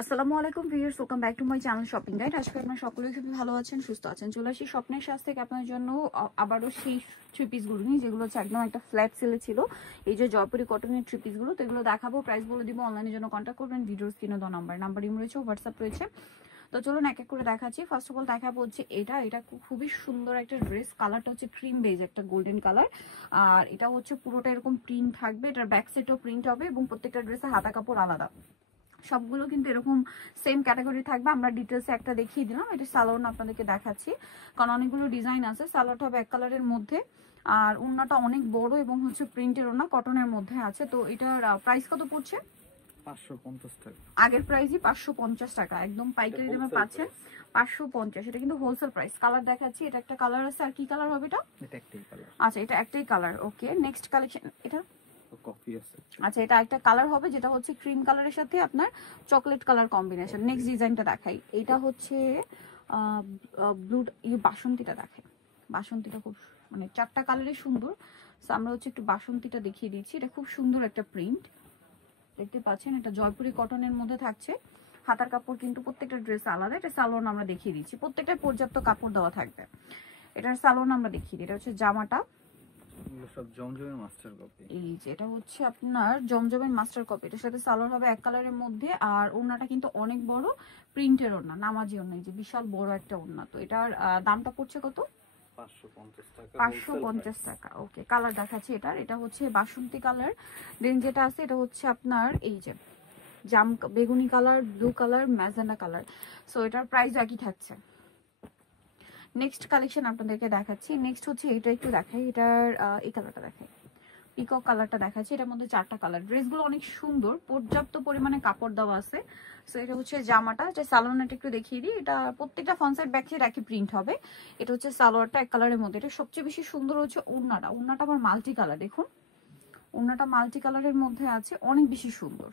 আসসালামু আলাইকুম viewers, welcome back to my channel shopping guide. আজকে আপনারা সকলেই খুবই ভালো আছেন, সুস্থ আছেন। চলে আসি স্বপ্নের সাজ থেকে আপনার জন্য আবারও সেই থ্রি পিসগুলো নিয়ে, যেগুলো হচ্ছে একদম একটা ফ্ল্যাট সেলে ছিল। এই যে জয়পুরি কটনের থ্রি পিসগুলো, তো এগুলো দেখাবো, প্রাইস বলে দিব। অনলাইনের জন্য কন্ট্যাক্ট করবেন, ভিডিওর স্ক্রিনে দেওয়া নাম্বার রয়েছে, হোয়াটসঅ্যাপ রয়েছে। তো চলুন এক এক করে দেখাচ্ছি। ফার্স্ট অফ অল দেখাবো হচ্ছে এটা খুবই সুন্দর একটা ড্রেস। কালারটা হচ্ছে ক্রিম বেজ, একটা গোল্ডেন কালার। আর এটা হচ্ছে পুরোটা এরকম প্রিন্ট থাকবে, এটার ব্যাক সাইডও প্রিন্ট হবে এবং প্রত্যেকটা ড্রেসের হাতা কাপড় আলাদা। সবগুলো কিন্তু এরকম সেম ক্যাটাগরি থাকবে। আমরা ডিটেলসে একটা দেখিয়ে দিলাম। এটা সালোয়ার আপনাদেরকে দেখাচ্ছি, কারণ অনেকগুলো ডিজাইন আছে। সালোয়ারটা হবে এক কালারের মধ্যে, আর ওড়নাটা অনেক বড় এবং হচ্ছে প্রিন্টের ওড়না, কটনের মধ্যে আছে। তো এটার প্রাইস কত পড়ছে? 550 টাকা। আগের প্রাইসই 550 টাকা, একদম পাইকারি দামে পাচ্ছেন 550। এটা কিন্তু হোলসেল প্রাইস। কালার দেখাচ্ছি, এটা একটা কালার আছে। আর কি কালার হবে এটা? এটা একটাই কালার। আচ্ছা, এটা একটাই কালার। ওকে, নেক্সট কালেকশন। এটা কফি আছে। আচ্ছা, এটা একটা কালার হবে, যেটা হচ্ছে ক্রিম কালারের সাথে আপনার চকলেট কালার কম্বিনেশন। নেক্সট ডিজাইনটা দেখাই। এটা হচ্ছে ব্লু বাসন্তীটা দেখাই। বাসন্তীটা খুব মানে চারটা কালারই সুন্দর। আমরা হচ্ছে একটু বাসন্তীটা দেখিয়ে দিচ্ছি। এটা খুব সুন্দর একটা প্রিন্ট, দেখতে পাচ্ছেন। এটা জয়পুরি কটনের মধ্যে থাকছে। হাতার কাপড় কিন্তু প্রত্যেকটা ড্রেস আলাদা। এটা সালোয়ার আমরা দেখিয়ে দিচ্ছি, প্রত্যেকটা পর্যাপ্ত কাপড় দেওয়া থাকবে। এটার সালোয়ার আমরা দেখিয়ে দিই। এটা হচ্ছে জামাটা, সব জমজমের মাস্টার কপি। এই যে এটা হচ্ছে আপনার জমজমের মাস্টার কপি। এটার সাথে সালোয়ার হবে এক কালারের মধ্যে। আর ওড়নাটা কিন্তু অনেক বড় প্রিন্টের ওড়না, নামাজি ওড়না, এই যে বিশাল বড় একটা ওড়না। তো এটার দামটা পড়ছে কত? 550 টাকা। 550 টাকা। ওকে, কালার দেখাচ্ছি। এটা হচ্ছে বাসন্তী কালার। দেন যেটা আছে এটা হচ্ছে আপনার এই যে জাম বেগুনি colour, blue colour, magenta colour. So এটার প্রাইস একই থাকছে। নেক্সট কালেকশন আপনাদেরকে দেখাচ্ছি। নেক্সট হচ্ছে এটা একটু দেখাই। এটার এই কালারটা দেখাই, পিকক কালারটা দেখাচ্ছি। এটার মধ্যে চারটা কালার। ড্রেসগুলো অনেক সুন্দর, পর্যাপ্ত পরিমাণে কাপড় দেওয়া আছে। সো এটা হচ্ছে জামাটা, যে সালোয়ারটা একটু দেখিয়ে দিই। এটা প্রত্যেকটা ফ্রন্ট সাইড ব্যাক সাইড একই প্রিন্ট হবে। এটা হচ্ছে সালোয়ারটা এক কালারের মধ্যে। এটা সবচেয়ে বেশি সুন্দর হচ্ছে ওড়নাটা। ওড়নাটা আবার মাল্টি কালার, দেখুন ওড়নাটা মাল্টি কালারের মধ্যে আছে, অনেক বেশি সুন্দর,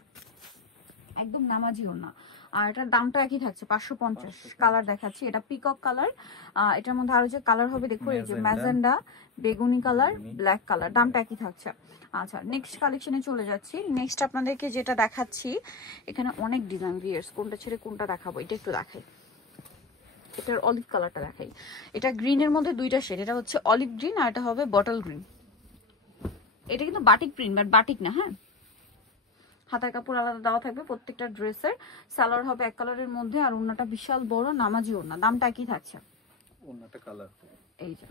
একদম নামাজি ওড়না। আর এটার দামটা একই থাকছে 550। কালার দেখাচ্ছি, এটা পিকক কালার। এটার মধ্যে আরো যে কালার হবে দেখো, এই যে ম্যাজেন্ডা, বেগুনি কালার, ব্ল্যাক কালার। দামটা একই থাকছে। আচ্ছা, নেক্সট কালেকশনে চলে যাচ্ছি। নেক্সট আপনাদেরকে যেটা দেখাচ্ছি, এখানে অনেক ডিজাইন, ভিউয়ার্স কোনটা ছেড়ে কোনটা দেখাবো, এটা একটু দেখাই। এটার অলিভ কালারটা দেখাই। এটা গ্রিনের মধ্যে দুইটা শেড, এটা হচ্ছে অলিভ গ্রিন আর এটা হবে বটল গ্রিন। এটা কিন্তু বাটিক প্রিন্ট, বাট বাটিক না। হ্যাঁ, হাতার কাপড় আলাদা দেওয়া থাকবে প্রত্যেকটা ড্রেসের। সালোয়ার হবে এক কালারের মধ্যে, আর ওড়নাটা বিশাল বড় নামাজি ওড়না। দামটা একই থাকছে। ওন্নাটা কালারফুল, এই যে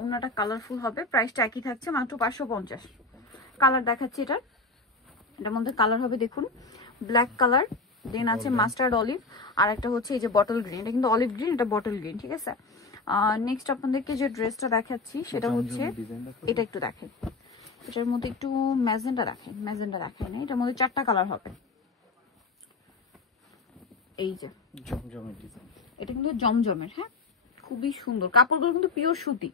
ওড়নাটা কালারফুল হবে, প্রাইসটা একই থাকছে মাত্র 550। কালার দেখাচ্ছি এটার মধ্যে কালার হবে দেখুন, ব্ল্যাক কালার, দেন আছে মাস্টার্ড অলিভ, আর একটা হচ্ছে এই যে বটল গ্রিন। এটা কিন্তু অলিভ গ্রিন, এটা বটল গ্রিন, ঠিক আছে। নেক্সট আপনাদেরকে যে ড্রেসটা দেখাচ্ছি সেটা হচ্ছে এটা একটু দেখেন। এটার মধ্যে একটু ম্যাজেন্ডা দেখেন না, এটার মধ্যে চারটা কালার হবে। এই যে জমজমের ডিজাইন, এটা কিন্তু জমজমের। হ্যাঁ, খুবই সুন্দর। কাপড়গুলো কিন্তু পিওর সুতি,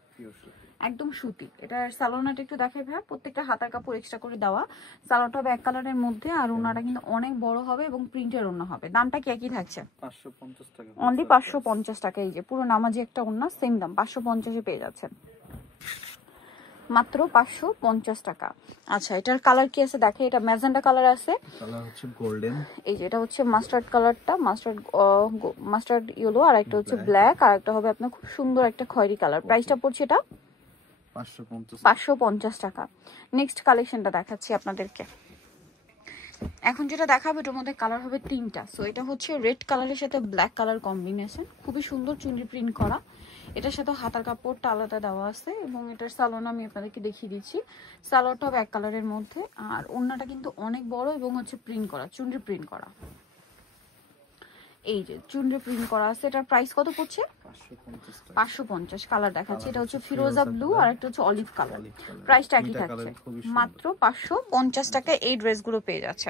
একদম সুতি। এটার সালোয়ারটা একটু দেখাই ভাই। প্রত্যেকটা হাতার কাপড় এক্সট্রা করে দেওয়া। সালোয়ারটা হবে এক কালারের মধ্যে, আর ওড়নাটা কিন্তু অনেক বড় হবে এবং প্রিন্টের ওড়না হবে। দামটা কি একই থাকছে? 550 টাকা। অনলি 550 টাকা। এই যে পুরো নামাজি একটা ওড়না, সেম দাম 550-এ পেয়ে যাচ্ছেন, মাত্র 550 টাকা। আচ্ছা, এটার কালার কি আছে দেখে। এটা ম্যাজেন্ডা কালার আছে, কালার হচ্ছে গোল্ডেন। এই যে এটা হচ্ছে মাস্টার্ড কালারটা, মাস্টার্ড ইয়েলো, আর একটা হচ্ছে ব্ল্যাক, আর একটা হবে আপনার খুব সুন্দর একটা খয়েরি কালার। প্রাইসটা পড়ছে এটা 550 টাকা। নেক্সট কালেকশনটা দেখাচ্ছি আপনাদেরকে। এখন যেটা দেখাবো এটার মধ্যে কালার হবে তিনটা। সো এটা হচ্ছে রেড কালারের সাথে ব্ল্যাক কালার কম্বিনেশন, খুবই সুন্দর চুনরি প্রিন্ট করা। এটার সাথে হাতার কাপড়টা আলাদা দেওয়া আছে, এবং এটার সালোয়ার আমি আপনাদেরকে দেখিয়ে দিচ্ছি। সালোয়ারটা হবে এক কালারের মধ্যে, আর ওড়নাটা কিন্তু অনেক বড় এবং হচ্ছে প্রিন্ট করা, চুনরি প্রিন্ট করা। এই যে চুনরি প্রিন্ট করা আছে। এটার প্রাইস কত পড়ছে? 550। কালার দেখাচ্ছি, এটা হচ্ছে ফিরোজা ব্লু আর একটা হচ্ছে অলিভ কালার। প্রাইসটা একই থাকছে, মাত্র 550 টাকায় এই ড্রেসগুলো পেয়ে যাচ্ছে।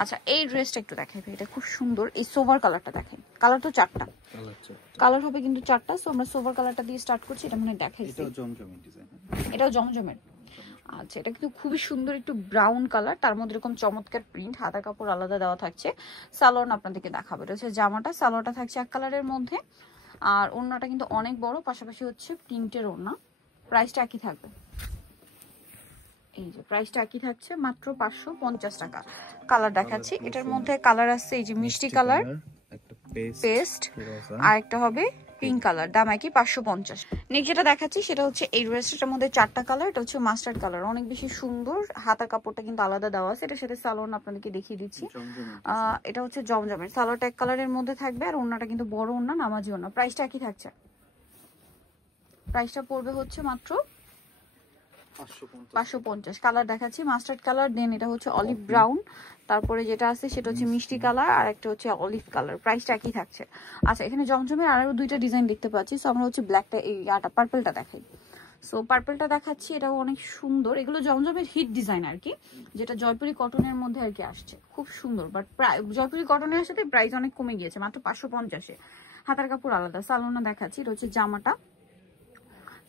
আচ্ছা, এই ড্রেসটা একটু দেখাই, এটা খুব সুন্দর। এই সোভার কালারটা দেখেন, কালার তো চারটা কালার হবে কিন্তু চারটা। সো আমরা সোভার কালারটা দিয়ে স্টার্ট করছি। এটা মানে দেখাইছি, এটাও জমজমের। আচ্ছা, এটা কিন্তু খুবই সুন্দর একটু ব্রাউন কালার, তার মধ্যে এরকম চমৎকার প্রিন্ট, হাতা কাপড় আলাদা দেওয়া থাকছে। সালোয়ার আপনাদেরকে দেখাবো। এটা হচ্ছে জামাটা, সালোয়ারটা থাকছে এক কালারের মধ্যে, আর ওড়নাটা কিন্তু অনেক বড়, পাশাপাশি হচ্ছে প্রিন্টের ওড়না। প্রাইসটা একই থাকবে। এই যে প্রাইসটা কি থাকছে মাত্র 550 টাকা। কালার দেখাচ্ছি, এটার মধ্যে কালার আছে এই যে মিষ্টি কালার, একটা পেস্ট, আর একটা হবে পিঙ্ক কালার, দাম একই 550। নেক্সট যেটা দেখাচ্ছি সেটা হচ্ছে এই ড্রেসটার মধ্যে 4টা কালার, এটা হচ্ছে মাস্টার্ড কালার, অনেক বেশি সুন্দর, হাতার কাপড়টা কিন্তু আলাদা দেওয়া আছে, এটার সাথে সালোয়ার আপনাদেরকে দেখিয়ে দিচ্ছি। এটা হচ্ছে জমজমের, সালোয়ারটা এক কালারের মধ্যে থাকবে, আর ওন্নাটা কিন্তু বড় ওন্না, নামাজি ওন্না। প্রাইসটা একই থাকছে, প্রাইসটা পড়বে হচ্ছে মাত্র 550। কালার দেখাচ্ছি মাস্টার্ড কালার, দেন এটা হচ্ছে অলিভ ব্রাউন, তারপরে যেটা আছে সেটা হচ্ছে মিষ্টি কালার, আর একটা হচ্ছে অলিভ কালার। প্রাইসটা একই থাকছে। আচ্ছা, এখানে জমজমের আরো দুইটা ডিজাইন দেখতে পাচ্ছি, সো আমরা হচ্ছে ব্ল্যাকটা এই পার্পলটা দেখাই। সো পার্পলটা দেখাচ্ছি, এটাও অনেক সুন্দর, এগুলো জমজমের হিট ডিজাইন আর কি, যেটা জয়পুরি কটনের মধ্যে আর কি আসছে, খুব সুন্দর। বাট জয়পুরি কটনের সাথে প্রাইস অনেক কমে গিয়েছে, মাত্র 550-এ। হাতার কাপড় আলাদা। সালোনা দেখাচ্ছি, এটা হচ্ছে জামাটা,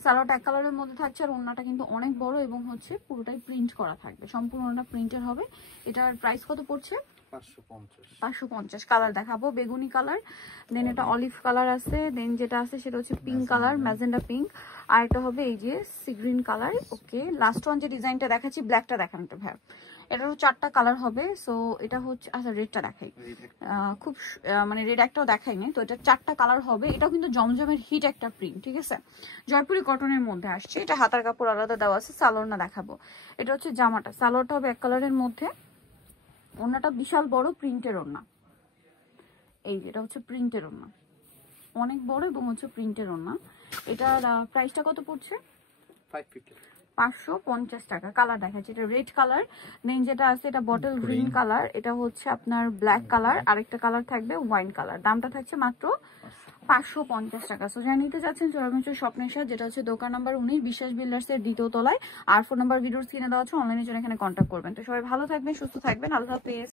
সালোয়ারটা এক কালারের মধ্যে থাকছে, আর ওন্নাটা কিন্তু অনেক বড় এবং হচ্ছে পুরোটাই প্রিন্ট করা থাকবে, সম্পূর্ণ ওন্না প্রিন্টের হবে। এটার প্রাইস কত পড়ছে? 550। কালার দেখাবো, বেগুনি কালার, দেন এটা অলিভ কালার আছে, দেন যেটা আছে সেটা হচ্ছে পিঙ্ক কালার, ম্যাজেন্ডা পিঙ্ক, আর এটা হবে এই যে সি গ্রিন কালার। ওকে, লাস্ট ওয়ান যে ডিজাইনটা দেখাচ্ছি, ব্ল্যাকটা দেখান তো ভাই। এটারও 4টা কালার হবে। সো এটা হচ্ছে, আচ্ছা রেডটা দেখাই, খুব মানে রেড একটাও দেখাই নাই, তো এটা 4টা কালার হবে। এটাও কিন্তু জমজমের হিট একটা প্রিন্ট, ঠিক আছে, জয়পুরি কটনের মধ্যে আসছে। এটা হাতার কাপড় আলাদা দেওয়া আছে। সালোয়ার না দেখাবো, এটা হচ্ছে জামাটা, সালোয়ারটা হবে এক কালারের মধ্যে, ওন্নাটা বিশাল বড় প্রিন্টের ওন্না, এই যেটা হচ্ছে প্রিন্টের ওন্না, অনেক বড় এবং হচ্ছে প্রিন্টের ওন্না। এটার প্রাইসটা কত পড়ছে? 550 টাকা। কালার দেখাচ্ছি, এটা রেড কালার, দেন যেটা আছে এটা বটল গ্রিন কালার, এটা হচ্ছে আপনার ব্ল্যাক কালার, আরেকটা কালার থাকবে ওয়াইন কালার। দামটা থাকছে মাত্র 550 টাকা। সো যারা নিতে যাচ্ছেন চোরামিচুর স্বপ্নের সাথে, যেটা হচ্ছে দোকান নাম্বার 19, বিশ্বাস বিল্ডার্সের 2য় তলায়, আর ফোন নাম্বার ভিডিওর স্ক্রিনে দেওয়া আছে, অনলাইনে জন্য এখানে কন্ট্যাক্ট করবেন। তো সবাই ভালো থাকবেন, সুস্থ থাকবেন, আল্লাহ হাফেজ।